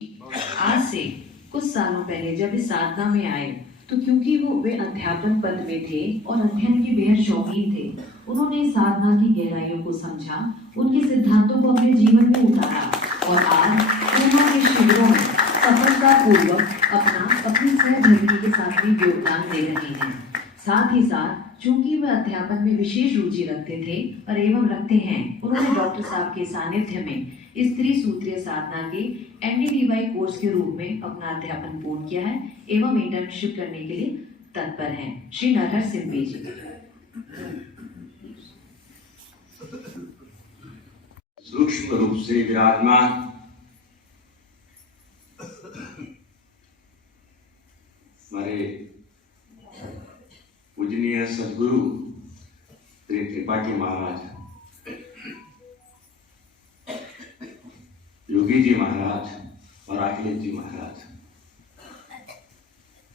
आज से कुछ सालों पहले जब इस साधना में आए तो क्योंकि वे अध्यापन पद में थे और अध्ययन के बेहद शौकीन थे, उन्होंने साधना की गहराइयों को समझा, उनके सिद्धांतों को अपने जीवन में उतारा और आज उन्होंने शिविरों में सफलतापूर्वक अपनी सहधर्मिणी के साथ भी योगदान दे रहे हैं। साथ ही साथ चूंकि वह अध्यापन में विशेष रुचि रखते थे और एवं रखते हैं, उन्होंने डॉक्टर साहब के सानिध्य में इस त्रिसूत्रीय साधना के एनडीडीवाई कोर्स के रूप में अपना अध्यापन पूर्ण किया है एवं इंटर्नशिप करने के लिए तत्पर हैं। श्री नरहर सिंह जी। सूक्ष्म रूप से विराजमान हमारे पूजनीय सदगुरु श्री त्रिपाठी महाराज, योगी जी महाराज और अखिलेश जी महाराज,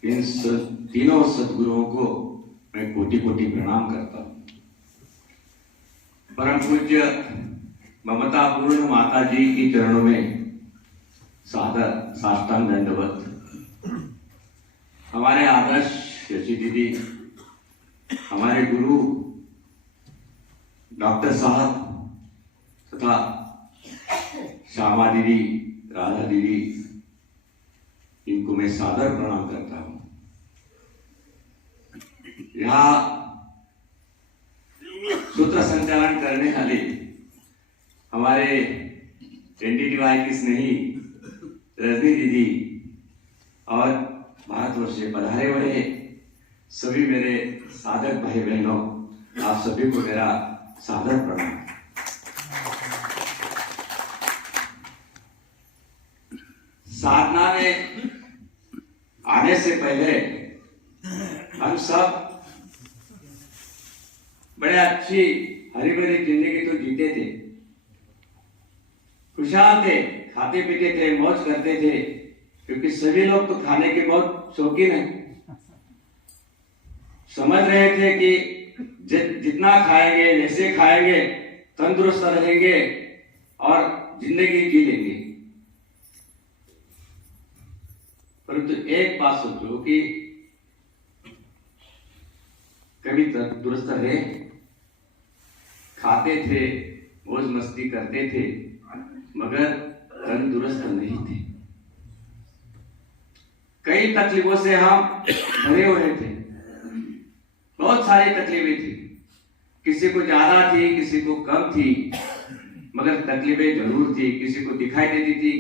इन तीनों सदगुरुओं को मैं कोटि कोटि प्रणाम करता हूँ। परम पूज्य ममता पूर्ण माता जी की चरणों में सादर साष्टांग दंडवत। हमारे आदर्श शशि दीदी, हमारे गुरु डॉक्टर साहब तथा श्यामा दीदी, राधा दीदी, इनको मैं सादर प्रणाम करता हूं। यहाँ सूत्र संचालन करने वाले हमारे एनडीडीवाई की स्नेही रजनी दीदी और भारतवर्ष से पधारे हुए सभी मेरे साधक भाई बहनों, आप सभी को मेरा सादर प्रणाम। साधना में आने से पहले हम सब बड़े अच्छी हरी भरी जिंदगी तो जीते थे, खुशहाल थे, खाते पीते थे, मौज करते थे, क्योंकि सभी लोग तो खाने के बहुत शौकीन हैं। समझ रहे थे कि जितना खाएंगे, जैसे खाएंगे, तंदुरुस्त रहेंगे और जिंदगी जी लेंगे। परंतु एक बात सोचो कि कभी तंदुरुस्त रहे, खाते थे, मौज मस्ती करते थे, मगर तंदुरुस्त नहीं थे। कई तकलीफों से हम भरे हुए थे, बहुत सारी तकलीफें थी, किसी को ज्यादा थी, किसी को कम थी, मगर तकलीफें जरूर थी। किसी को दिखाई देती थी,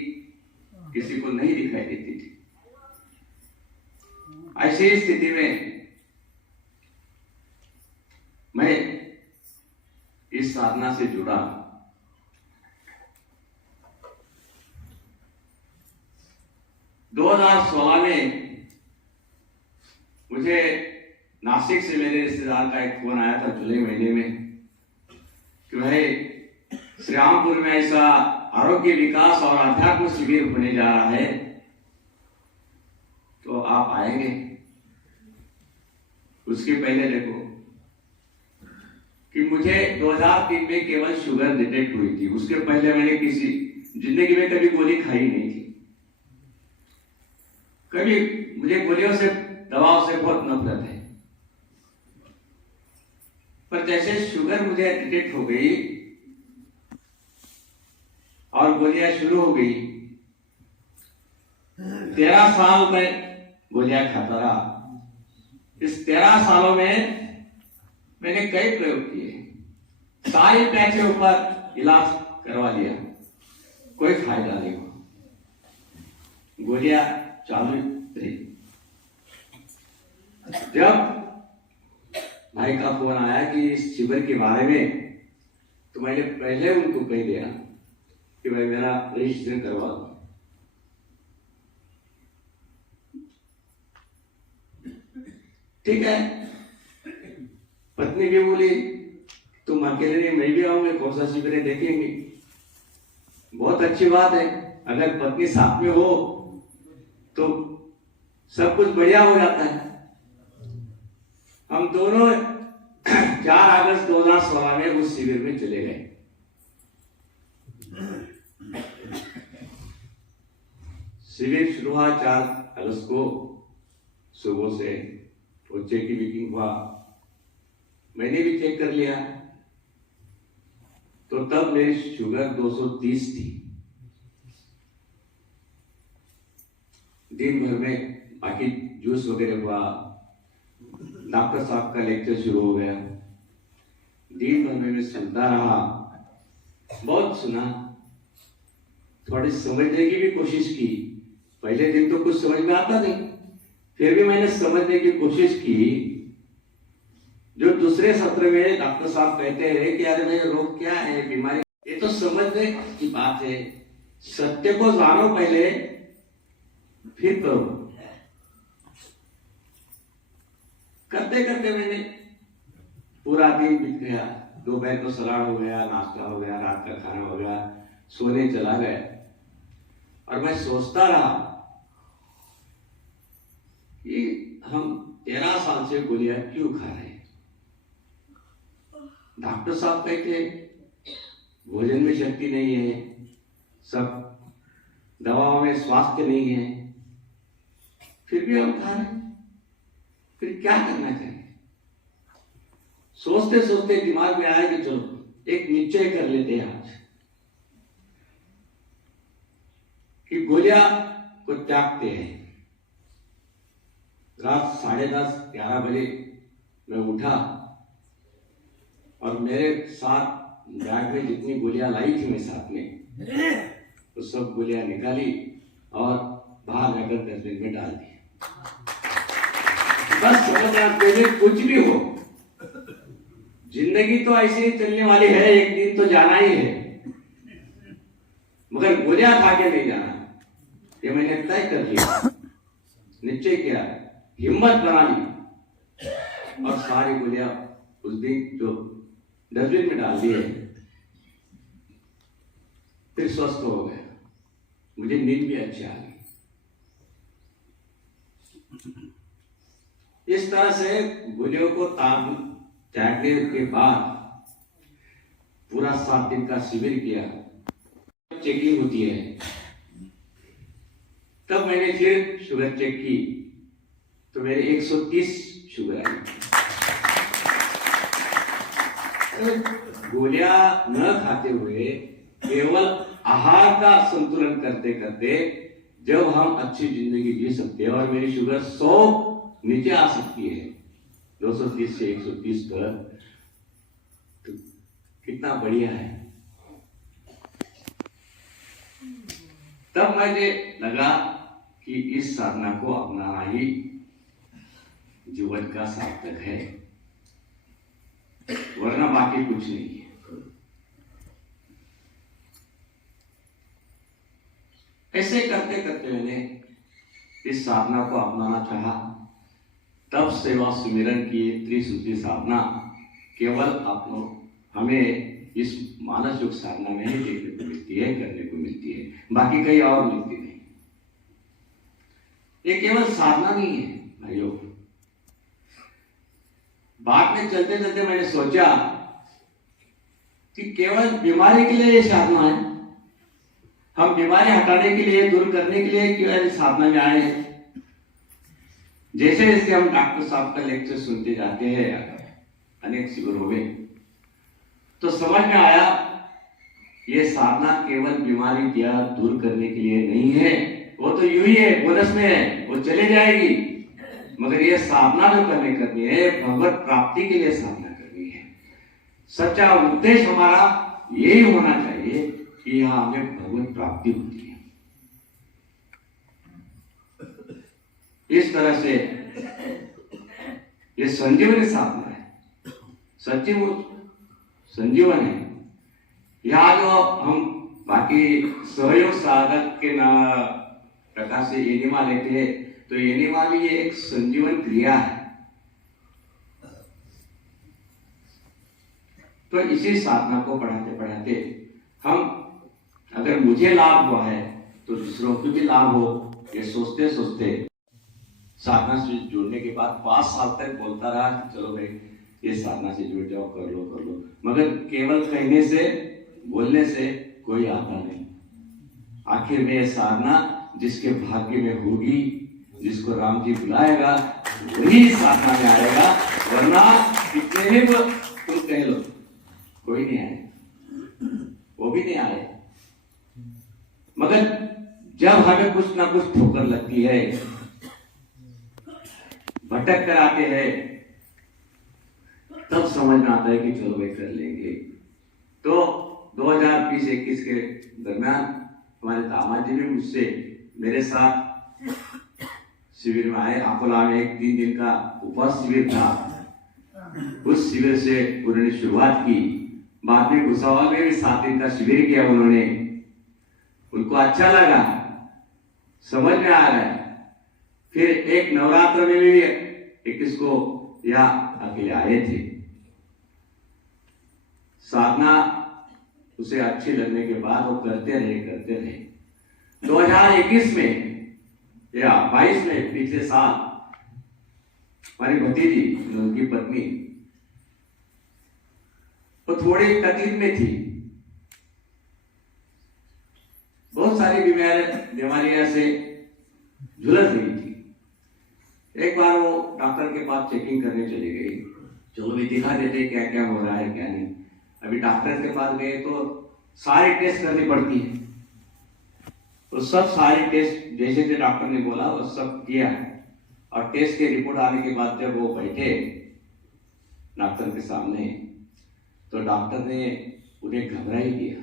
किसी को नहीं दिखाई देती थी। ऐसी स्थिति में मैं इस साधना से जुड़ा। दो 2016 में मुझे नासिक से मेरे रिश्तेदार का एक फोन आया था जुलाई महीने में कि भाई श्रीरामपुर में ऐसा आरोग्य विकास और अध्यात्म शिविर होने जा रहा है, तो आप आएंगे। उसके पहले देखो कि मुझे 2003 में केवल शुगर डिटेक्ट हुई थी। उसके पहले मैंने किसी जिंदगी में कभी गोली खाई नहीं थी। कभी मुझे गोलियों से, दवाओं से बहुत नफरत है। पर जैसे शुगर मुझे डिटेक्ट हो गई और गोलियां शुरू हो गई, 13 साल में गोलियां खाता रहा। इस 13 सालों में मैंने कई प्रयोग किए, सारी पैसे ऊपर इलाज करवा लिया, कोई फायदा नहीं हुआ, गोलियां चालू रही। जब भाई का फोन आया कि इस शिविर के बारे में, तो मैंने पहले उनको कह दिया कि भाई मेरा रजिस्ट्रेशन करवा दो। ठीक है। पत्नी भी बोली तुम अकेले नहीं, मैं भी आऊंगा, कौन सा शिविर देखेंगे। बहुत अच्छी बात है, अगर पत्नी साथ में हो तो सब कुछ बढ़िया हो जाता है। हम दोनों 4 अगस्त 2016 में उस शिविर में चले गए। शिविर शुरू हुआ 4 अगस्त को सुबह से। वो चेक की बुकिंग हुआ, मैंने भी चेक कर लिया, तो तब मेरी शुगर 230 थी। दिन भर में बाकी जूस वगैरह हुआ, डॉक्टर साहब का लेक्चर शुरू हो गया। दिन भर में मैं सुनता रहा, बहुत सुना, थोड़ी समझने की भी कोशिश की। पहले दिन तो कुछ समझ में आता नहीं, फिर भी मैंने समझने की कोशिश की। जो दूसरे सत्र में डॉक्टर साहब कहते हैं कि अरे भाई रोग क्या है, बीमारी, ये तो समझने की बात है। सत्य को जानो पहले, फिर करो। करते करते मैंने पूरा दिन बीत गया। दोपहर को सलाद हो गया, नाश्ता हो गया, रात का खाना हो गया, सोने चला गया। और मैं सोचता रहा कि हम 13 साल से गोलियां क्यों खा रहे हैं। डॉक्टर साहब कहते भोजन में शक्ति नहीं है, सब दवाओं में स्वास्थ्य नहीं है, फिर भी हम खा रहे हैं। फिर क्या करना चाहिए? सोचते सोचते दिमाग में आया कि चलो एक निश्चय कर लेते हैं आज कि गोलियां को त्यागते हैं। रात 10:30 11 बजे मैं उठा और मेरे साथ बैग में जितनी गोलियां लाई थी मैं साथ में, तो सब गोलियां निकाली और बाहर जाकर डस्टबिन में डाल दी। बस समझ आते हुए कुछ भी हो, जिंदगी तो ऐसे ही चलने वाली है, एक दिन तो जाना ही है, मगर गोलियां खा के नहीं जाना। ये मैंने तय कर लिया, निश्चय किया, हिम्मत बना ली और सारी गोलियां उस दिन जो डस्टबिन में डाल दिए। फिर स्वस्थ हो गया, मुझे नींद भी अच्छी आ गई। इस तरह से गोलियों को त्यागने के बाद पूरा 7 दिन का शिविर किया, चेकिंग होती है। तब मैंने फिर शुगर चेक की तो मेरे 130 शुगर आई। तो गोलियां न खाते हुए केवल आहार का संतुलन करते करते जब हम अच्छी जिंदगी जी सकते हैं, और मेरी शुगर 100 नीचे आ सकती है, 230 से 130 पर, तो कितना बढ़िया है। तब मुझे लगा कि इस साधना को अपनाना ही जीवन का सार्थक है, वरना बाकी कुछ नहीं है। ऐसे करते करते मैंने इस साधना को अपनाना चाहा। तब सेवा सुमिरन की त्रिसूत्री साधना केवल हमें इस मानस योग साधना में ही देखने को मिलती है, करने को मिलती है, बाकी कहीं और मिलती नहीं। ये केवल साधना नहीं है भाइयों। बाद में चलते चलते मैंने सोचा कि केवल बीमारी के लिए ये साधना है, हम बीमारी हटाने के लिए, दूर करने के लिए क्यों साधना में आए हैं। जैसे जैसे हम डॉक्टर साहब का लेक्चर सुनते जाते हैं, अनेक शिविर हो गए, तो समझ में आया ये साधना केवल बीमारी क्या दूर करने के लिए नहीं है, वो तो यूं ही है, बोनस में है, वो चले जाएगी। मगर ये साधना जो करनी है, भगवत प्राप्ति के लिए साधना करनी है। सच्चा उद्देश्य हमारा यही होना चाहिए कि यहाँ हमें भगवत प्राप्ति होती है। इस तरह से ये संजीवनी साधना है, सच्ची संजीवन है। यहाँ जो हम बाकी सहयोग साधक के प्रकार से एनिमा लेते हैं, तो एनिमा भी ये एक संजीवन क्रिया है। तो इसी साधना को पढ़ाते पढ़ाते हम, अगर मुझे लाभ हुआ है तो दूसरों को भी लाभ हो, ये सोचते सोचते साधना से जुड़ने के बाद 5 साल तक बोलता रहा कि चलो भाई ये साधना से जुड़ जाओ, कर लो। मगर केवल कहने से, बोलने से कोई आता नहीं। आखिर में ये साधना जिसके भाग्य में होगी, जिसको राम जी बुलाएगा वही साधना में आएगा, वरना कितने भी तुम कह लो कोई नहीं आए, वो भी नहीं आए। मगर जब हमें कुछ ना कुछ ठोकर लगती है, भटक कर आते हैं, तब समझ में आता है कि चलो वे कर लेंगे। तो 2020-21 के दरमियान हमारे दामाद जी भी मुझसे मेरे साथ शिविर में आए। अकोला में एक 3 दिन का उपवास शिविर था। उस शिविर से उन्होंने शुरुआत की। बाद में भुसावल में भी 7 दिन का शिविर किया उन्होंने। उनको अच्छा लगा, समझ में आ रहा है। फिर एक नवरात्र में भी 21 को यहाँ अकेले आए थे। साधना उसे अच्छी लगने के बाद वो करते रहे। 2021 में या 22 में, पिछले साल, हमारी भतीजी, उनकी पत्नी, वो थोड़ी तकलीफ में थी। बहुत सारी बीमारियां से झुलस रही थी। एक बार वो डॉक्टर के पास चेकिंग करने चली गई। चलो भी दिखा देते क्या क्या हो रहा है क्या नहीं। अभी डॉक्टर के पास गए तो सारी टेस्ट करनी पड़ती है। तो सब सारे टेस्ट जैसे जैसे डॉक्टर ने बोला वो सब किया। और टेस्ट के रिपोर्ट आने के बाद जब वो बैठे डॉक्टर के सामने, तो डॉक्टर ने उन्हें घबरा ही दिया।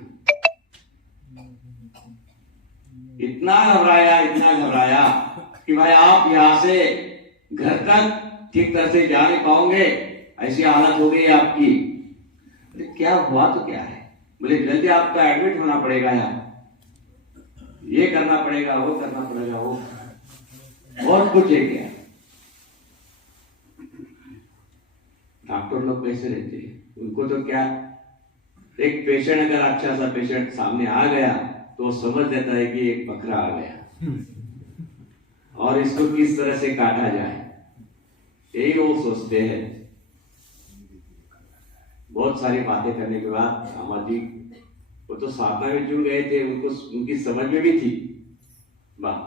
इतना घबराया कि भाई आप यहाँ से घर तक ठीक तरह से जा नहीं पाओगे, ऐसी हालत हो गई आपकी। क्या हुआ तो क्या है? बोले जल्दी आपको एडमिट होना पड़ेगा, यहाँ ये करना पड़ेगा, वो करना पड़ेगा, वो बहुत कुछ है क्या। डॉक्टर लोग कैसे रहते हैं, उनको तो क्या, एक पेशेंट अगर अच्छा सा पेशेंट सामने आ गया तो समझ लेता है कि एक बकरा आ गया और इसको किस तरह से काटा जाए, यही वो सोचते हैं। बहुत सारी बातें करने के बाद दामाद जी वो तो साधना में जुड़ गए थे, उनको उनकी समझ में भी थी बात।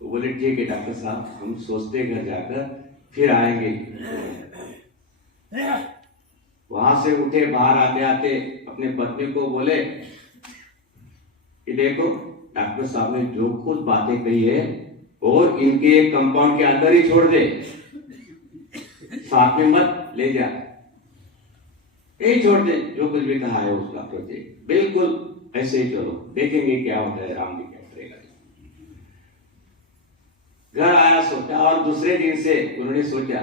तो बोले ठीक है डॉक्टर साहब, हम सोचते घर जाकर फिर आएंगे। वहां से उठे, बाहर आते आते अपने पत्नी को बोले कि देखो डॉक्टर साहब ने जो कुछ बातें कही है और इनके कंपाउंड के अंदर ही छोड़ दे, साथ में मत ले जा, यही छोड़ दे। जो कुछ भी कहा है उस डॉक्टर से बिल्कुल ऐसे ही चलो, देखेंगे क्या होता है, राम जी क्या करेगा। घर आया, सोचा, और दूसरे दिन से उन्होंने सोचा,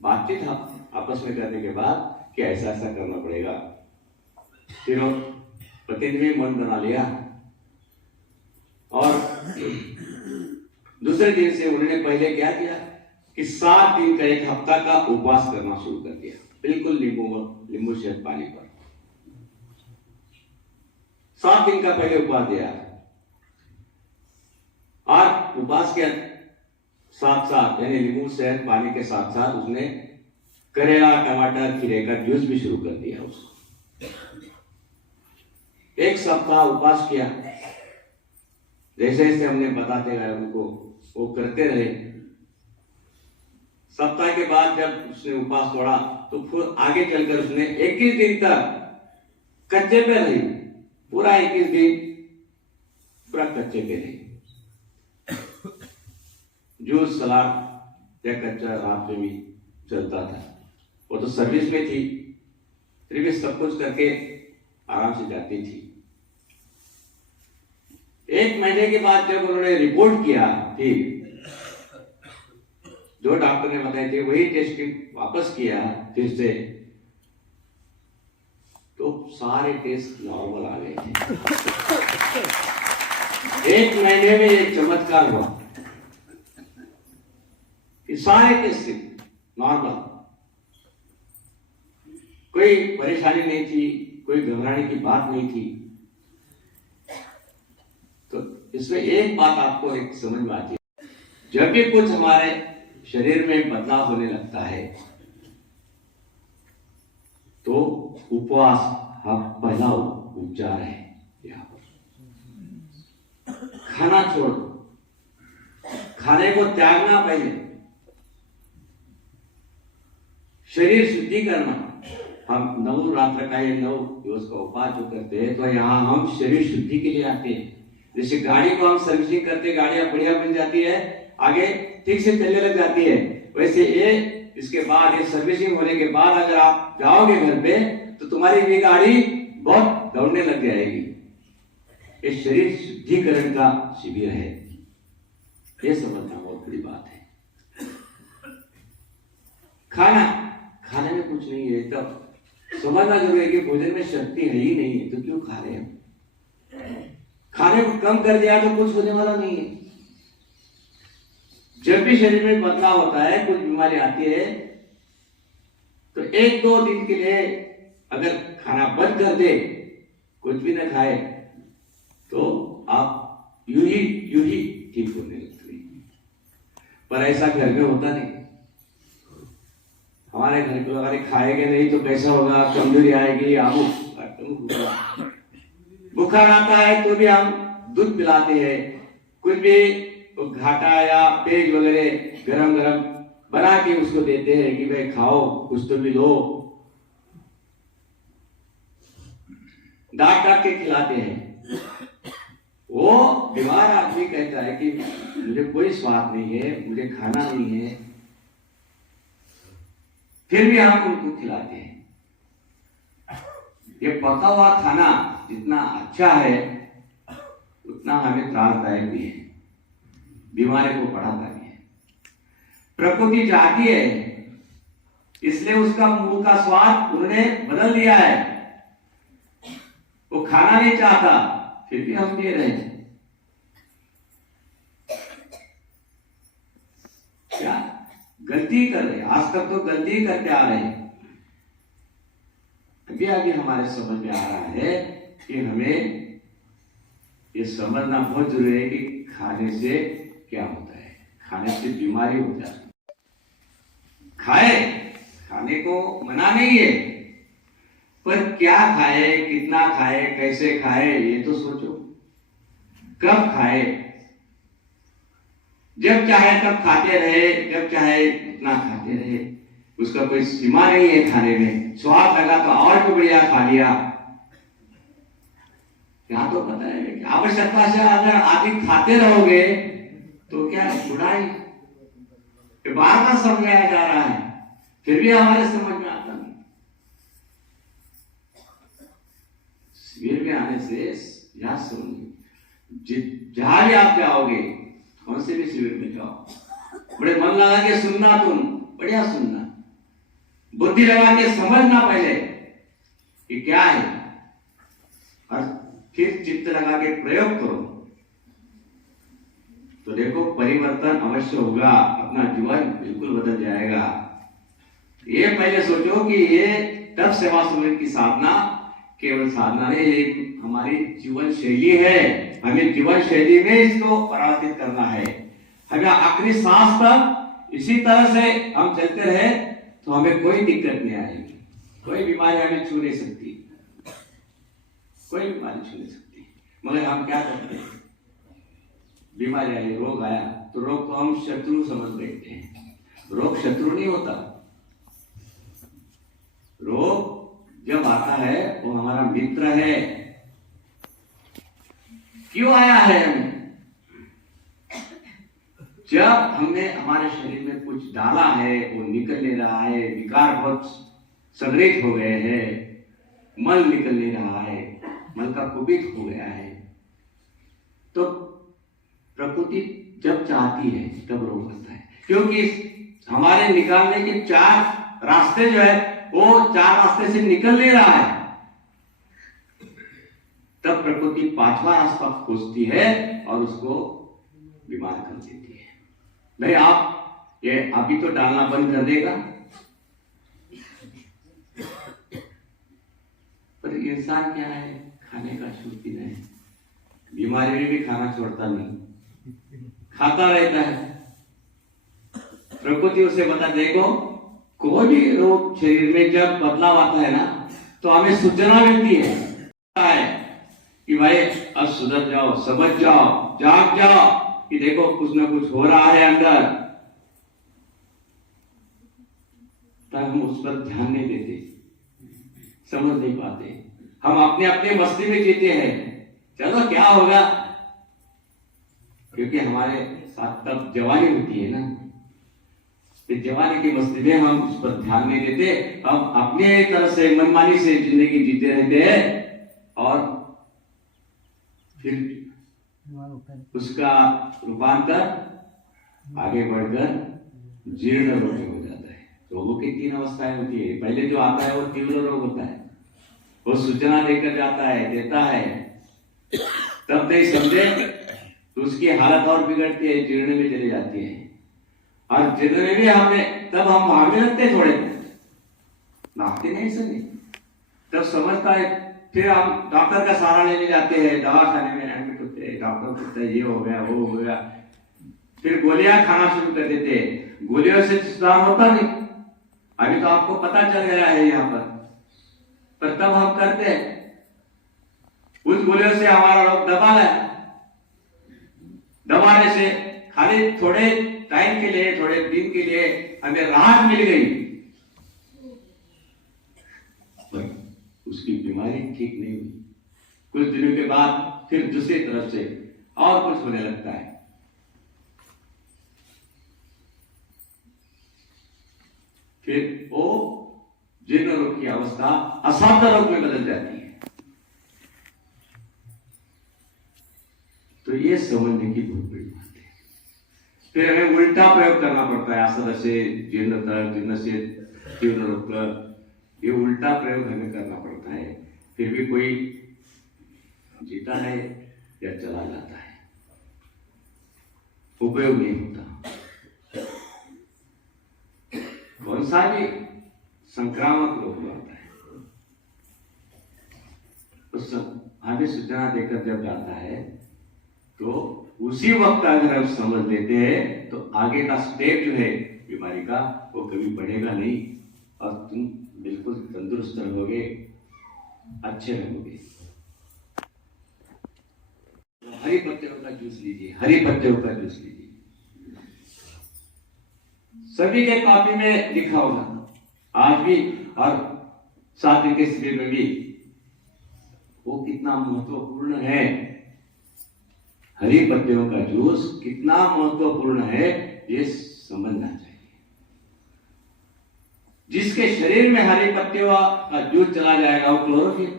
बातचीत आपस में करने के बाद कि ऐसा ऐसा करना पड़ेगा। फिर पति ने भी मन बना लिया और दूसरे दिन से उन्होंने पहले क्या किया कि 7 दिन का, 1 हफ्ता का उपवास करना शुरू कर दिया, बिल्कुल नींबू शहद पानी पर। 7 दिन का पहले उपवास दिया और उपवास के साथ साथ यानी नींबू शहद पानी के साथ साथ उसने करेला, टमाटर, खीरे का जूस भी शुरू कर दिया। उसको 1 सप्ताह उपवास किया। जैसे जैसे हमने बताते गए उनको, वो करते रहे। सप्ताह के बाद जब उसने उपवास तोड़ा तो फिर आगे चलकर उसने 21 दिन तक कच्चे पे रही, पूरा 21 दिन पूरा कच्चे पे रही। जूस, सलाद या कच्चा रात में भी चलता था। वो तो सर्विस में थी, फिर भी सब कुछ करके आराम से जाती थी। 1 महीने के बाद जब उन्होंने रिपोर्ट किया, फिर जो डॉक्टर ने बताए थे वही टेस्ट वापस किया फिर से, तो सारे टेस्ट नॉर्मल आ गए थे। 1 महीने में एक चमत्कार हुआ कि सारे टेस्ट नॉर्मल, कोई परेशानी नहीं थी, कोई घबराने की बात नहीं थी। तो इसमें एक बात आपको एक समझ में आती है, जब भी कुछ हमारे शरीर में बदलाव होने लगता है तो उपवास पहला उपचार है। यहाँ पर खाना छोड़ दो, खाने को त्यागना पहले, शरीर शुद्धि करना। हम नवरात्र का ये 9 दिवस का उपास जो करते हैं, तो यहाँ हम शरीर शुद्धि के लिए आते हैं। जैसे गाड़ी को हम सर्विसिंग करते, गाड़ियां बढ़िया बन जाती है, आगे ठीक से चलने लग जाती है, वैसे ये इसके बाद ये सर्विसिंग होने के बाद अगर आप जाओगे घर पे, तो तुम्हारी भी गाड़ी बहुत दौड़ने लग जाएगी। ये शरीर शुद्धिकरण का शिविर है, ये समझना बहुत बड़ी बात है। खाने में कुछ नहीं है, तब समझना जरूरी है कि भोजन में शक्ति है ही नहीं है, तो क्यों खा रहे हैं? खाने को कम कर दिया तो कुछ होने वाला नहीं है। जब भी शरीर में बदलाव होता है, कुछ बीमारी आती है, तो 1-2 दिन के लिए अगर खाना बंद कर दे, कुछ भी न खाए, तो आप यूं ही ठीक होने लगते हैं। पर ऐसा घर में होता नहीं। हमारे घर के लोग अगर खाएंगे नहीं तो कैसा होगा, कमजोरी आएगी, आबू बुखार आता है तो भी हम दूध पिलाते हैं, कुछ भी घाटा या पेज वगैरह गरम गरम बना के उसको देते हैं कि भाई खाओ, कुछ तो भी लो, डांट के खिलाते हैं। वो बीमार आदमी कहता है कि मुझे कोई स्वाद नहीं है, मुझे खाना नहीं है, फिर भी हम उनको खिलाते हैं। ये पका हुआ खाना जितना अच्छा है, उतना हमें त्रासदायक भी है, बीमारी को बढ़ाता भी है। प्रकृति चाहती है, इसलिए उसका मुंह का स्वाद उन्होंने बदल दिया है। वो खाना नहीं चाहता, फिर भी हम दे रहे हैं। क्या गलती कर रहे, आज तक तो गलती करते आ रहे हैं। अभी आगे हमारे समझ में आ रहा है कि हमें ये समझना बहुत जरूरी है कि खाने से क्या होता है। खाने से बीमारी हो जाती है। खाने को मना नहीं है, पर क्या खाए, कितना खाए, कैसे खाए, ये तो सोचो। कब खाए, जब चाहे तब खाते रहे, जब चाहे उतना खाते रहे, उसका कोई सीमा नहीं है। खाने में स्वाद लगा तो और भी बढ़िया खा लिया। यहाँ तो पता है कि आवश्यकता से अगर अधिक खाते रहोगे तो क्या बुराई, बार बार समझाया जा रहा है, फिर भी हमारे समझ में आता नहीं। शिविर में आने से याद सुनिए, जहां भी आप जाओगे, कौन से भी शिविर में जाओ, बड़े मन लगा के सुनना, तुम बढ़िया सुनना, बुद्धि लगा के समझना पहले कि क्या है, और फिर चित्त लगा के प्रयोग करो, तो देखो परिवर्तन अवश्य होगा, अपना जीवन बिल्कुल बदल जाएगा। ये पहले सोचो कि ये तब सेवा सुमिरन की साधना केवल साधना नहीं, ये हमारी जीवन शैली है। हमें जीवन शैली में इसको परावर्तित करना है। हमें आखिरी सांस तक इसी तरह से हम चलते रहे तो हमें कोई दिक्कत नहीं आएगी, कोई बीमारी हमें छू नहीं सकती, कोई बीमारी छू नहीं सकती। मगर हम क्या करते हैं, बीमारी आई, रोग आया, तो रोग को हम शत्रु समझ बैठते हैं। रोग शत्रु नहीं होता। रोग जब आता है वो हमारा मित्र है। क्यों आया है हमें? जब हमने हमारे शरीर में कुछ डाला है, वो निकल नहीं रहा है, विकार बहुत संग्रहित हो गए हैं, मल निकल नहीं रहा है, मल का कुपित हो गया है, तो प्रकृति जब चाहती है तब रोग होता है। क्योंकि हमारे निकालने के 4 रास्ते जो है, वो 4 रास्ते से निकल नहीं रहा है, तब प्रकृति 5वां रास्ता खोजती है और उसको बीमार कर देती है। भाई आप ये अभी तो डालना बंद कर देगा, पर इंसान क्या है, खाने का शौकीन है, बीमारी में भी खाना छोड़ता नहीं, खाता रहता है। प्रकृति उसे बता, देखो कोई भी रोग शरीर में जब बदलाव आता है ना, तो हमें सूचना मिलती है कि भाई अब सुधर जाओ, समझ जाओ, जाग जाओ, कि देखो कुछ ना कुछ हो रहा है अंदर, तब हम उस पर ध्यान नहीं देते, समझ नहीं पाते। हम अपने अपने मस्ती में जीते हैं, चलो क्या होगा, क्योंकि हमारे साथ तब जवानी होती है ना, इस जवानी की मस्ती में हम उस पर ध्यान नहीं देते। हम अपने तरह से मनमानी से जिंदगी जीते रहते हैं और फिर उसका रूपांतर आगे बढ़कर जीर्ण रोग में हो जाता है। रोगों की 3 अवस्थाएं होती है। पहले जो आता है वो तीव्र रोग होता है, वो सूचना देकर जाता है, देता है, तब नहीं समझे तो उसकी हालत और बिगड़ती है, जीर्ण में चली जाती है। और जीर्ण में भी तब हम भागने लगते हैं, थोड़े भागते नहीं सही, तब समझता है, फिर हम डॉक्टर का सहारा लेने जाते हैं, दवाखाने में एडमिट होते हैं, डॉक्टर कहते हैं ये हो गया वो हो गया, फिर गोलियां खाना शुरू कर देते हैं। गोलियों से सुधार होता नहीं, अभी तो आपको पता चल गया है यहाँ पर तब हम करते हैं, उस गोलियों से हमारा रोग दबा है। दबाने से खाली थोड़े टाइम के लिए, थोड़े दिन के लिए हमें राहत मिल गई, पर उसकी बीमारी ठीक नहीं हुई। कुछ दिनों के बाद फिर दूसरी तरफ से और कुछ होने लगता है, फिर वो जीर्ण रोग की अवस्था असाध्य रोग में बदल जाती है। तो ये समझने की बहुत बड़ी बात है। फिर हमें उल्टा प्रयोग करना पड़ता है, आसद से जीर्ण से तीव्र रोग, ये उल्टा प्रयोग हमें करना पड़ता है। फिर भी कोई जीता है या चला जाता है, उपयोग नहीं होता। कौन सा भी संक्रामक रोग होता है, उस हमें सूचना देकर जब जाता है तो उसी वक्त अगर हम समझ लेते हैं तो आगे का स्टेप जो है बीमारी का वो कभी बढ़ेगा नहीं और तुम बिल्कुल तंदुरुस्त रहोगे, अच्छे रहोगे। हरी पत्तियों का जूस लीजिए, हरी पत्तियों का जूस लीजिए। सभी के कॉपी में लिखा होगा आज भी, और 7 दिन के शिविर में भी, वो कितना महत्वपूर्ण है। हरी पत्तियों का जूस कितना महत्वपूर्ण है ये समझना चाहिए। जिसके शरीर में हरी पत्तियों का जूस चला जाएगा वो क्लोरोफिल,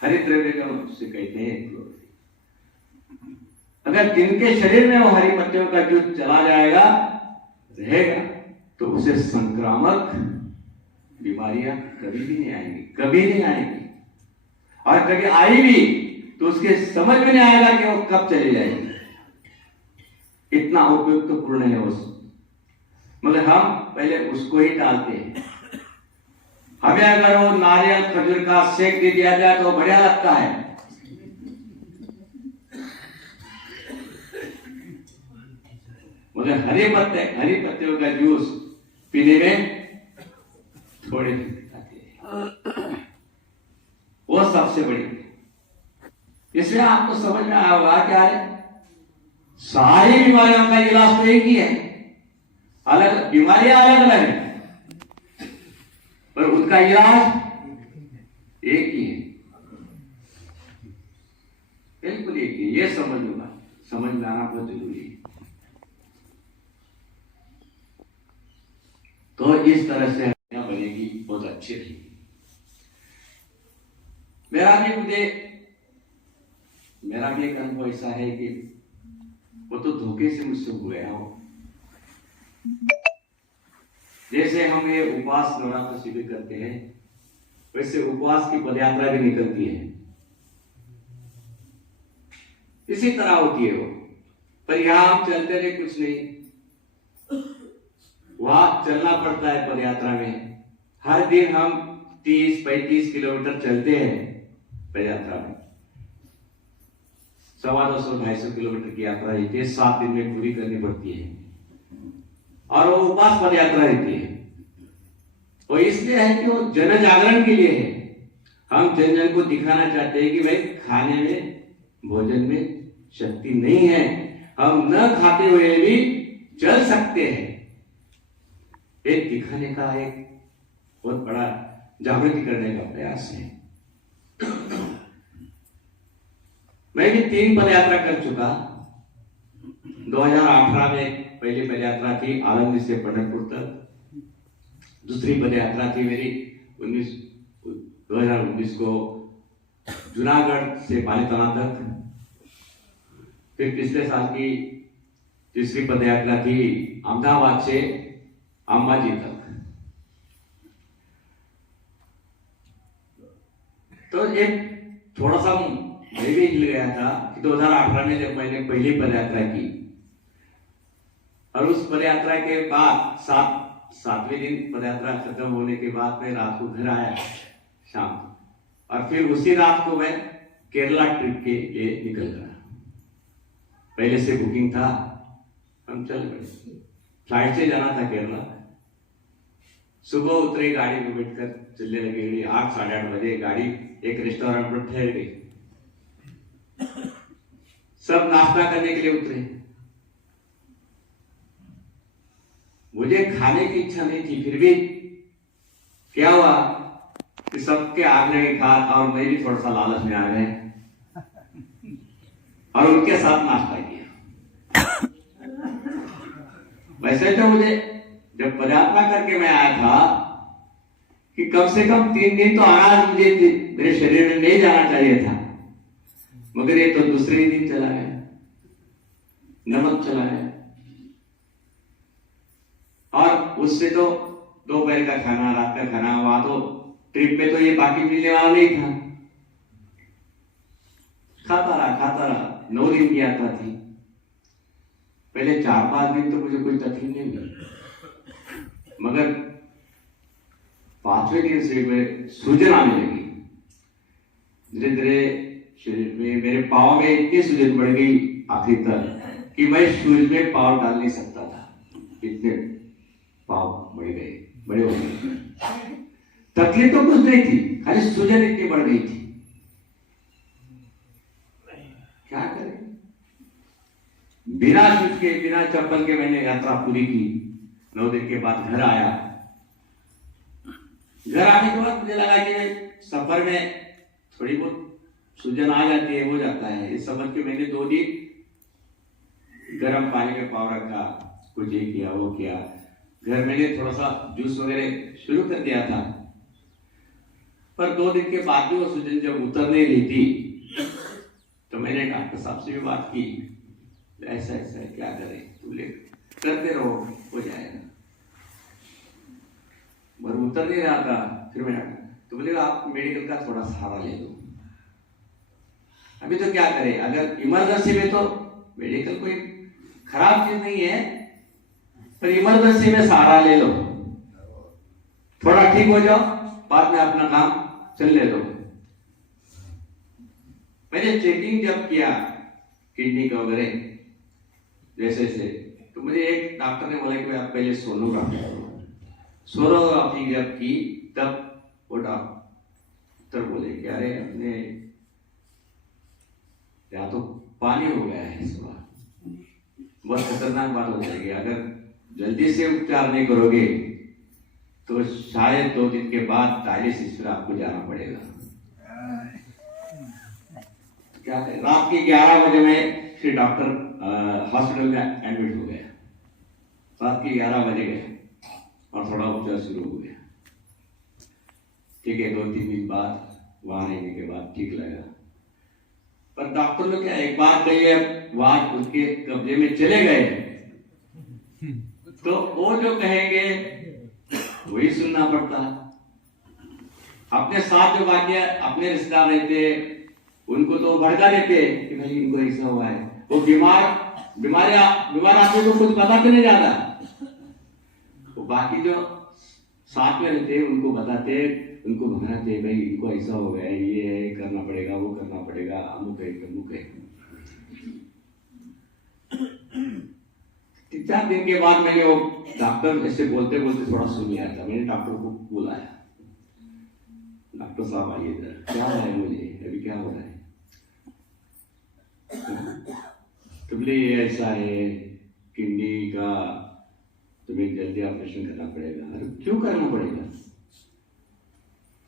हरित द्रव्य का से कहते हैं क्लोरोफिल। अगर जिनके शरीर में वो हरी पत्तियों का जूस चला जाएगा रहेगा तो उसे संक्रामक बीमारियां कभी भी नहीं आएंगी, कभी नहीं आएंगी। और कभी आई भी तो उसके समझ में नहीं आएगा कि वो कब चली जाएगी। इतना उपयुक्तपूर्ण है उस, मगर हम पहले उसको ही टालते हैं। हमें अगर वो नारियल खजूर का सेक दे दिया जाए तो बढ़िया लगता है, मगर हरी पत्तियों का जूस पीने में थोड़े वो सबसे बड़ी। इसलिए आपको समझ में आया होगा क्या है, सारी बीमारियों का इलाज तो एक ही है, अलग बीमारियां अलग अलग है पर उनका इलाज एक ही है, बिल्कुल एक ही। ये समझ में आना बहुत जरूरी है। तो इस तरह से बनेगी, बहुत अच्छी रहेगी। मेरा भी एक अनुभव ऐसा है कि वो तो धोखे से मुझसे हो गया हो। जैसे हम ये उपवास नवरात्र शिविर करते हैं वैसे उपवास की पदयात्रा भी निकलती है, इसी तरह होती है वो। पर यहां हम चलते रहे कुछ नहीं, वहां चलना पड़ता है पदयात्रा में। हर दिन हम 30-35 किलोमीटर चलते हैं पदयात्रा में। 250-250 किलोमीटर की यात्रा रहती है, 7 दिन में पूरी करनी पड़ती है। और वो उपवास पदयात्रा रहती है, वो इसलिए है कि वो जन जागरण के लिए है। हम जन को दिखाना चाहते हैं कि भाई खाने में, भोजन में शक्ति नहीं है, हम न खाते हुए भी चल सकते हैं, एक दिखाने का एक बहुत बड़ा जागृति करने का प्रयास है। मैं भी 3 पद यात्रा कर चुका। 2018 में पहली पद यात्रा थी आलमगीर से पंढरपुर तक, दूसरी पद यात्रा थी मेरी 2019 को जूनागढ़ से पालीताना तक, फिर पिछले साल की तीसरी पद यात्रा थी अहमदाबाद से अंबाजी तक। तो एक थोड़ा सा मैं भी हिल गया था कि 2018 में जब मैंने पहली पद यात्रा की और उस पद यात्रा के बाद 7वें दिन पद यात्रा खत्म होने के बाद मैं रात को घर आया शाम, और फिर उसी रात को मैं केरला ट्रिप के लिए निकल गया। पहले से बुकिंग था, हम चल पड़े। फ्लाइट से जाना था केरला। सुबह उतरी, गाड़ी में बैठकर चलने लगे। 8 साढ़े 8 बजे गाड़ी एक रेस्टोरेंट पर ठहर गई। सब नाश्ता करने के लिए उतरे। मुझे खाने की इच्छा नहीं थी, फिर भी क्या हुआ कि सबके आगने के खात और मैं भी थोड़ा सा लालच में आ गए और उनके साथ नाश्ता किया। वैसे तो मुझे जब पदयात्रा करके मैं आया था कि कम से कम 3 दिन तो अनाज मुझे मेरे शरीर में नहीं जाना चाहिए था, मगर ये तो दूसरे ही दिन चला गया, नमक चला गया। और उससे तो दोपहर का खाना, रात का खाना, वहां तो ट्रिप में तो ये बाकी मिलने वाला नहीं था। खाता रहा 9 दिन की यात्रा थी। पहले 4-5 दिन तो मुझे कोई तकलीफ नहीं हुई, मगर 5वें दिन से मैं सूजन आने लगी। धीरे धीरे शरीर में, मेरे पाँव में इतनी सूजन बढ़ गई आखिरी तक कि मैं शूज में पाँव डाल नहीं सकता था, इतने पाँव बढ़ गए, बड़े हो गए। तकलीफ तो कुछ नहीं थी, खाली सूजन इतनी बढ़ गई थी। क्या करें, बिना शूज के, बिना चप्पल के मैंने यात्रा पूरी की। 9 दिन के बाद घर आया। घर आने के बाद मुझे लगा कि सफर में थोड़ी बहुत सूजन आ जाती है, हो जाता है। इस समझ के मैंने 2 दिन गर्म पानी में पाँव रखा, कुछ ये किया वो किया। घर मैंने थोड़ा सा जूस वगैरह शुरू कर दिया था, पर 2 दिन के बाद भी वो सूजन जब उतर नहीं रही थी तो मैंने डॉक्टर साहब से भी बात की, ऐसा ऐसा है, क्या करें, तुम करते रहो, हो जाएगा। पर उतर नहीं रहा था। फिर मैंने तो बोले आप मेडिकल का थोड़ा सहारा ले दो। अभी तो क्या करें, अगर इमरजेंसी में तो मेडिकल कोई खराब चीज नहीं है, पर इमरजेंसी में सहारा ले लो, थोड़ा ठीक हो जाओ, बाद में अपना काम चलने दो। मैंने चेकिंग जब किया किडनी का वगैरह जैसे से, तो मुझे एक डॉक्टर ने बोला कि आप पहले सोनोग्राफी करो। सोनोग्राफी जब की तब वो डॉक्टर बोले कि अरे अपने या तो पानी हो गया है, इस बार बहुत खतरनाक बात हो जाएगी। अगर जल्दी से उपचार नहीं करोगे तो शायद 2 दिन के बाद डायलिसिस पर आपको जाना पड़ेगा। क्या करें, रात के 11 बजे में फिर डॉक्टर हॉस्पिटल में एडमिट हो गया। रात के 11 बजे गए और थोड़ा उपचार शुरू हो गया। ठीक है, 2-3 दिन बाद वहां रहने के बाद ठीक लगा। पर डॉक्टर लोग क्या एक बात कही है, वहां उसके कब्जे में चले गए तो वो जो कहेंगे वही सुनना पड़ता। अपने साथ जो बाकी अपने रिश्तेदार रहते उनको तो भड़का देते कि भाई इनको ऐसा हुआ है। वो बीमार आदमी को कुछ पता तो नहीं जाता, वो बाकी जो साथ में रहते उनको बताते, उनको भगाते, भाई इनको ऐसा हो गया, ये है, करना पड़ेगा, वो करना पड़ेगा, अमुक है तमुक है। 3-4 दिन के बाद मैंने वो डॉक्टर ऐसे बोलते बोलते थोड़ा सुन लिया था। मैंने डॉक्टर को बुलाया, डॉक्टर साहब आइए इधर, क्या है मुझे, अभी क्या हो रहा है। तो बोले ये ऐसा है, किडनी का तुम्हें जल्दी ऑपरेशन करना पड़ेगा। अरे क्यों करना पड़ेगा?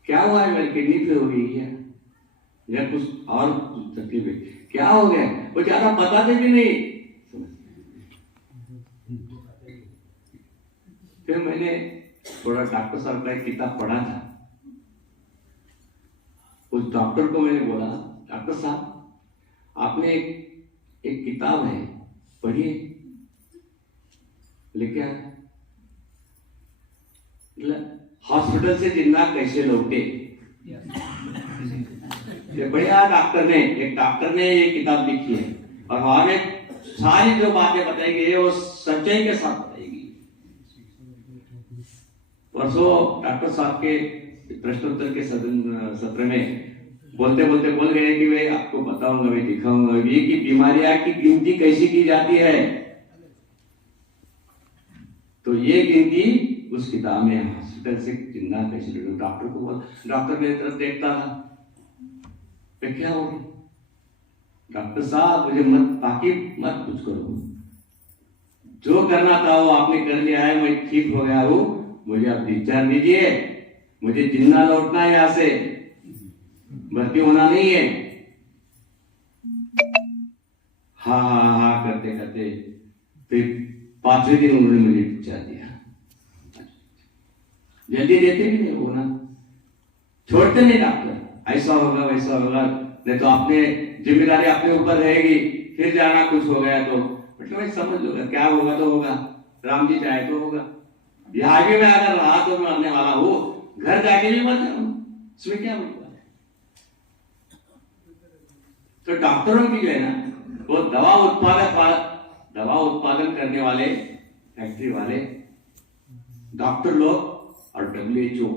क्या हुआ है? मेरी किडनी पे हो गई है या कुछ और तकलीफ है? क्या हो गया? वो ज्यादा बताते भी नहीं। फिर मैंने थोड़ा डॉक्टर साहब का एक किताब पढ़ा था। उस डॉक्टर को मैंने बोला, डॉक्टर साहब आपने एक किताब है पढ़िए। क्या? हॉस्पिटल से जिंदा कैसे लौटे। ये बढ़िया एक डॉक्टर ने ये किताब लिखी है और हमें सारी जो बातें बताई गई है वो सच्चाई के साथ बताई गई। परसों डॉक्टर साहब के प्रश्नोत्तर के सत्र में बोलते बोलते बोल गए कि भाई आपको बताऊंगा, मैं दिखाऊंगा ये कि बीमारियां की गिनती कैसी की जाती है। तो ये गिनती उस किताब में हॉस्पिटल से जिंदा कैसे लौटे। डॉक्टर को बोला, डॉक्टर मेरी तरफ देखता था, क्या हो गया? डॉक्टर साहब मुझे बाकी मत कुछ करो, जो करना था वो आपने कर लिया है, मैं ठीक हो गया हूं, मुझे आप डिस्चार्ज दीजिए, मुझे जिंदा लौटना है, यहाँ से भर्ती होना नहीं है। हाँ हाँ हाँ करते करते फिर 5वें दिन उन्होंने मुझे डिस्चार्ज दिया। जल्दी देते भी नहीं वो ना, छोड़ते नहीं डॉक्टर, ऐसा होगा वैसा होगा, नहीं तो आपने जिम्मेदारी अपने ऊपर रहेगी, फिर जाना कुछ हो गया तो मतलब समझ लो क्या होगा तो होगा, राम जी चाहे तो होगा। यहाँ भी मैं अगर रहा तो मैं मरने वाला हूँ, घर जाके भी मर जाऊं, इसमें क्या होगा। तो डॉक्टरों की जो है ना, वो दवा उत्पादन करने वाले फैक्ट्री वाले, डॉक्टर लोग और WHO,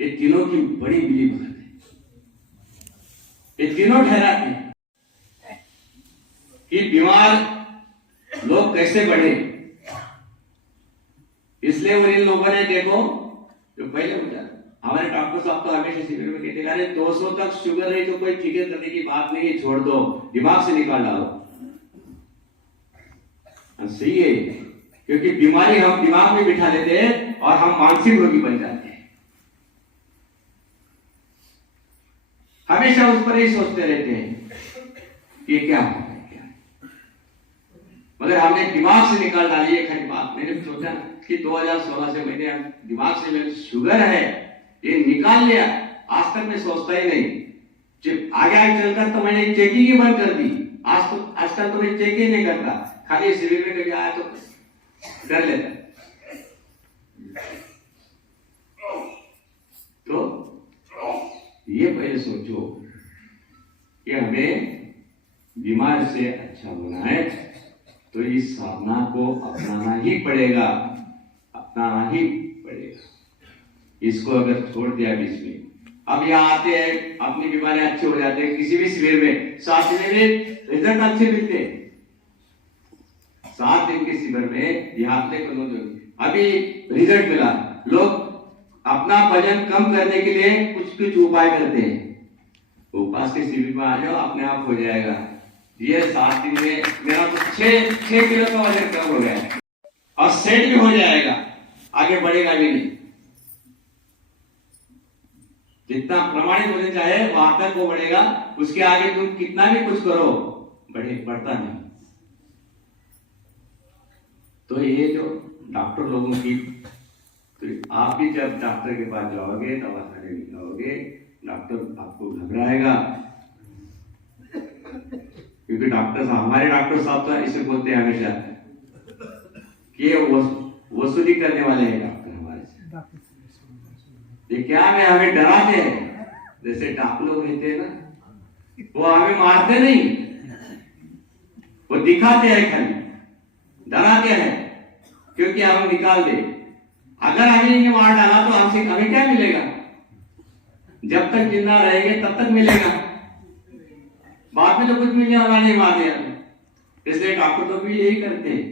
ये तीनों की बड़ी मिली भगत है। ये तीनों ठहराते हैं कि बीमार लोग कैसे बढ़े। इसलिए वो इन लोगों ने देखो जो पहले बता, हमारे डॉक्टर साहब तो हमेशा शिविर में कहते अरे 200 तक शुगर रही तो कोई फिक्र करने की बात नहीं, छोड़ दो, दिमाग से निकाल डालो। सही है, क्योंकि बीमारी हम दिमाग में बिठा लेते हैं और हम मानसिक रोगी बन जाते हैं। हमेशा उस पर ही सोचते रहते हैं कि क्या है, मगर हमने दिमाग से निकाल डाली है खरी बात। मैंने सोचा कि 2016 से मैंने दिमाग से मेरी शुगर है ये निकाल लिया, आज तक मैं सोचता ही नहीं। जब आगे चलकर तो मैंने चेकिंग ही बंद कर दी, आजकल तो मैं चेक ही नहीं करता, खाली शिविर में कभी आया तो कर लेता। तो ये पहले सोचो कि हमें बीमार से अच्छा होना है तो इस साधना को अपनाना ही पड़ेगा, अपनाना ही पड़ेगा। इसको अगर छोड़ दिया बीच में, अब यहाँ आते हैं अपनी बीमारियां अच्छी हो जाते हैं, किसी भी शिविर में 7 दिन में रिजल्ट अच्छे मिलते हैं। 7 दिन के शिविर में यहाँ अभी रिजल्ट मिला, लोग अपना वजन कम करने के लिए कुछ कुछ उपाय करते हैं। उपवास के शिविर में आ जाओ, अपने आप हो जाएगा। ये 7 दिन में मेरा तो 6 किलो का वजन कम हो गया और सेट भी हो जाएगा, आगे बढ़ेगा भी नहीं। जितना प्रमाणित होने चाहे वहां तक वो बढ़ेगा, उसके आगे तुम कितना भी कुछ करो बढ़ता नहीं। तो ये जो डॉक्टर लोगों की, तो आप भी जब डॉक्टर के पास जाओगे, दवा खाने में जाओगे, डॉक्टर आपको घबराएगा, क्योंकि डॉक्टर साहब, हमारे डॉक्टर साहब तो ऐसे बोलते हैं हमेशा कि ये वसूली करने वाले हैं डॉक्टर हमारे से। ये क्या में हमें डराते हैं, जैसे डाकू लोग रहते हैं ना, वो हमें मारते नहीं, वो दिखाते हैं, खाली डराते हैं, क्योंकि हम निकाल दे। अगर हमें इन्हें मार डाला तो हमसे हमें क्या मिलेगा? जब तक जिंदा रहेंगे तब तक मिलेगा, बाद में तो कुछ मिलने वाला नहीं, मार दिया। इसलिए डॉक्टर तो भी यही करते हैं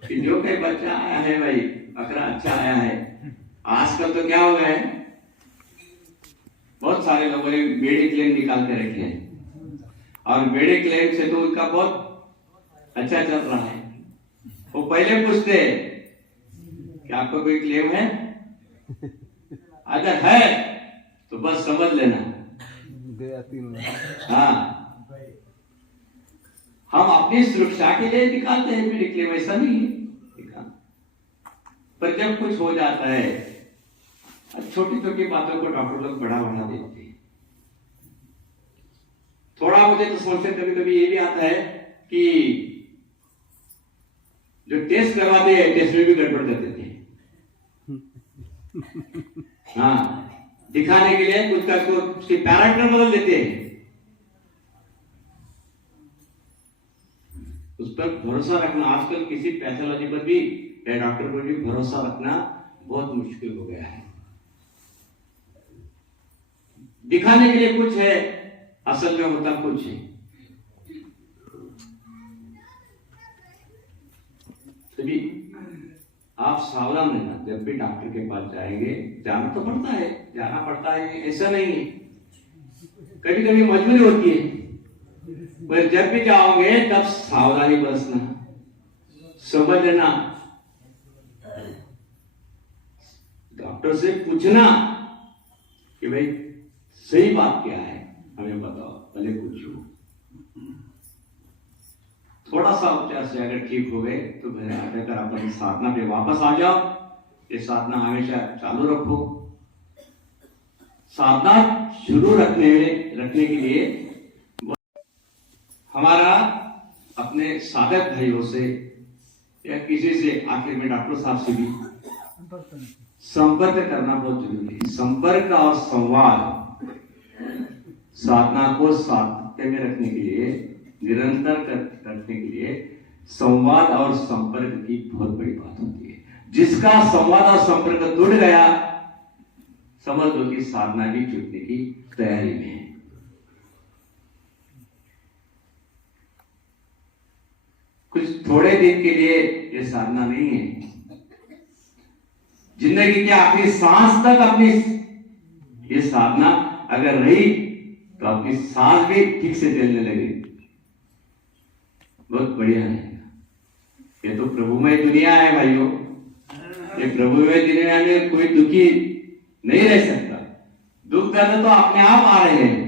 कि जो कोई बच्चा आया है भाई, बकरा अच्छा आया है। आजकल तो क्या हो गया है, बहुत सारे लोगों ने मेडिक्लेम निकाल के रखे हैं और मेडिक्लेम से तो उनका बहुत अच्छा चल रहा है, वो पहले पूछते कि आपका कोई क्लेम है, अगर है तो बस समझ लेना। हाँ, हम अपनी सुरक्षा के लिए निकालते हैं मेरे क्लेम, ऐसा नहीं है। पर जब कुछ हो जाता है, छोटी छोटी बातों को डॉक्टर लोग बड़ा बना देते हैं। थोड़ा मुझे तो सोचते कभी कभी ये भी आता है कि जो टेस्ट करवाते हैं टेस्ट में भी गड़बड़ कर देते हैं। हाँ, दिखाने के लिए कुछ का उसके पैरामीटर बदल देते हैं। उस पर भरोसा रखना आजकल किसी पैथोलॉजी पर भी या डॉक्टर पर भी भरोसा रखना बहुत मुश्किल हो गया है। दिखाने के लिए कुछ है, असल में होता कुछ है। तभी आप सावधान रहना, जब भी डॉक्टर के पास जाएंगे, जाना तो पड़ता है, जाना पड़ता है, ऐसा नहीं है, कभी कभी मजबूरी होती है, पर जब भी जाओगे तब सावधानी बरतना, समझ लेना, डॉक्टर से पूछना कि भाई सही बात क्या है, हमें बताओ, भले पूछो। थोड़ा सा उपचार से अगर ठीक हो गए तो घर आकर अपन साधना पे वापस आ जाओ। ये साधना हमेशा चालू रखो। साधना शुरू रखने के लिए हमारा अपने साधक भाइयों से या किसी से, आखिर में डॉक्टर साहब से भी संपर्क करना बहुत जरूरी है। संपर्क और संवाद साधना को साध्य में रखने के लिए, निरंतर रखने के लिए संवाद और संपर्क की बहुत बड़ी बात होती है। जिसका संवाद और संपर्क टूट गया, समझ लो कि साधना भी छूटने की तैयारी में है। कुछ थोड़े दिन के लिए ये साधना नहीं है, जिंदगी के आखिरी सांस तक अपनी ये साधना अगर रही तो अपनी सांस भी ठीक से चलने लगे, बहुत बढ़िया है। ये तो प्रभुमय दुनिया है भाइयों, ये प्रभुमय दुनिया में कोई दुखी नहीं रह सकता। दुख दर्द तो अपने आप आ रहे हैं,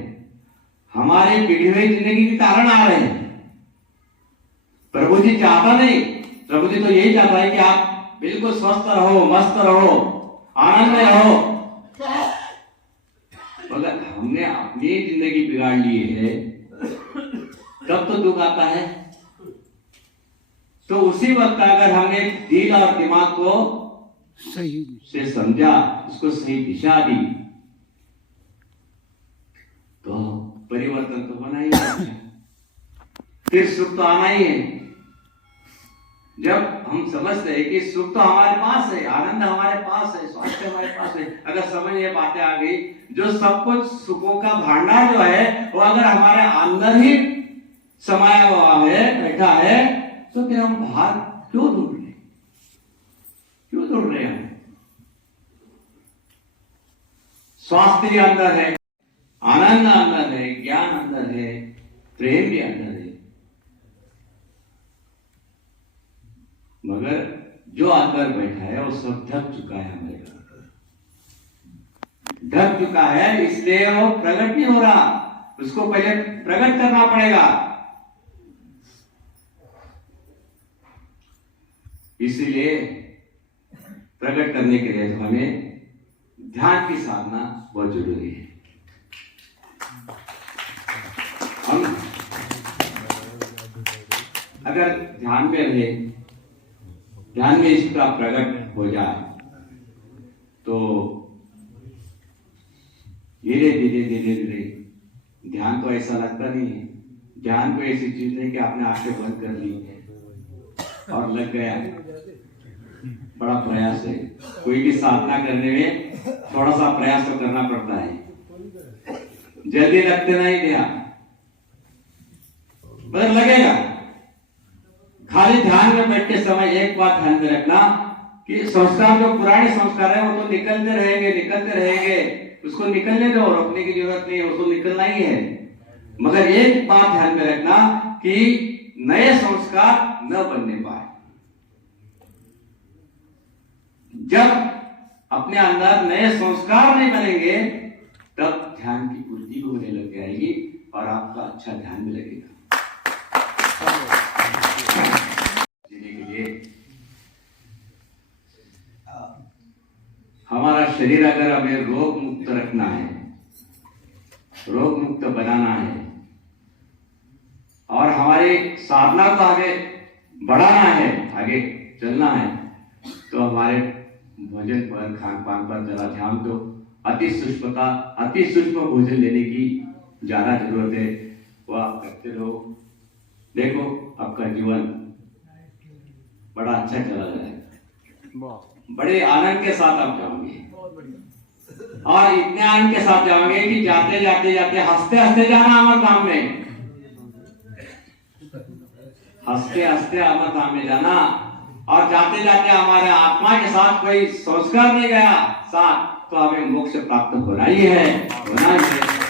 हमारे पीढ़ी हुई जिंदगी के कारण आ रहे हैं। प्रभु जी चाहता नहीं, प्रभु जी तो यही चाहता है कि आप बिल्कुल स्वस्थ रहो, मस्त रहो, आनंद में रहो। अगर हमने अपनी जिंदगी बिगाड़ ली है तब तो दुख आता है। तो उसी वक्त अगर हमने दिल और दिमाग को सही से समझा, उसको सही दिशा दी, तो परिवर्तन तो होना ही है, फिर सुख तो आना ही है। जब हम समझते हैं कि सुख तो हमारे पास है, आनंद हमारे पास है, स्वास्थ्य हमारे पास है, अगर समझ ये बातें आ गई, जो सब कुछ सुखों का भंडार जो है वो अगर हमारे अंदर ही समाया हुआ है, बैठा है, तो फिर हम बाहर क्यों ढूंढ रहे, क्यों ढूंढ रहे हैं? स्वास्थ्य अंदर है, आनंद अंदर है, ज्ञान अंदर है, प्रेम भी अंदर है, मगर जो अंदर बैठा है वो सब ढक चुका है, हमारे ढक चुका है, इसलिए वो प्रकट नहीं हो रहा। उसको पहले प्रकट करना पड़ेगा। इसीलिए प्रकट करने के लिए हमें ध्यान की साधना बहुत जरूरी है। हम अगर ध्यान में रहे, ध्यान में इसका प्रकट हो जाए, तो धीरे धीरे धीरे धीरे, ध्यान तो ऐसा लगता नहीं है, ध्यान तो ऐसी चीज है कि आपने आंखें बंद कर ली और लग गया। बड़ा प्रयास है, कोई भी साधना करने में थोड़ा सा प्रयास तो करना पड़ता है, जल्दी लगते नहीं दिया, मगर लगेगा। खाली ध्यान में बैठ के समय एक बात ध्यान में रखना कि संस्कार, जो पुराने संस्कार है वो तो निकलते रहेंगे, उसको निकलने दो, रोकने की जरूरत नहीं है, उसको निकलना ही है। मगर एक बात ध्यान में रखना कि नए संस्कार न बनने पाए। जब अपने अंदर नए संस्कार नहीं बनेंगे तब ध्यान की पूर्ति होने लग जाएगी और आपका अच्छा ध्यान भी लगेगा। जीने के लिए हमारा शरीर अगर हमें रोग मुक्त रखना है, रोग मुक्त बनाना है और हमारी साधना को आगे बढ़ाना है, आगे चलना है, तो हमारे भोजन पर, खान पान पर जरा ध्यान दो। अति सूक्ष्म भोजन लेने की ज्यादा जरूरत है, वो आप करते रहो। देखो आपका जीवन बड़ा अच्छा चला जाएगा, बड़े आनंद के साथ आप जाओगे और इतने आनंद के साथ जाओगे कि जाते जाते हंसते हंसते जाना अमर धाम में, हंसते हंसते अमर धाम में जाना। और जाते जाते हमारे आत्मा के साथ कोई संस्कार नहीं गया साथ, तो हमें मोक्ष प्राप्त होना ही है, होना ही है।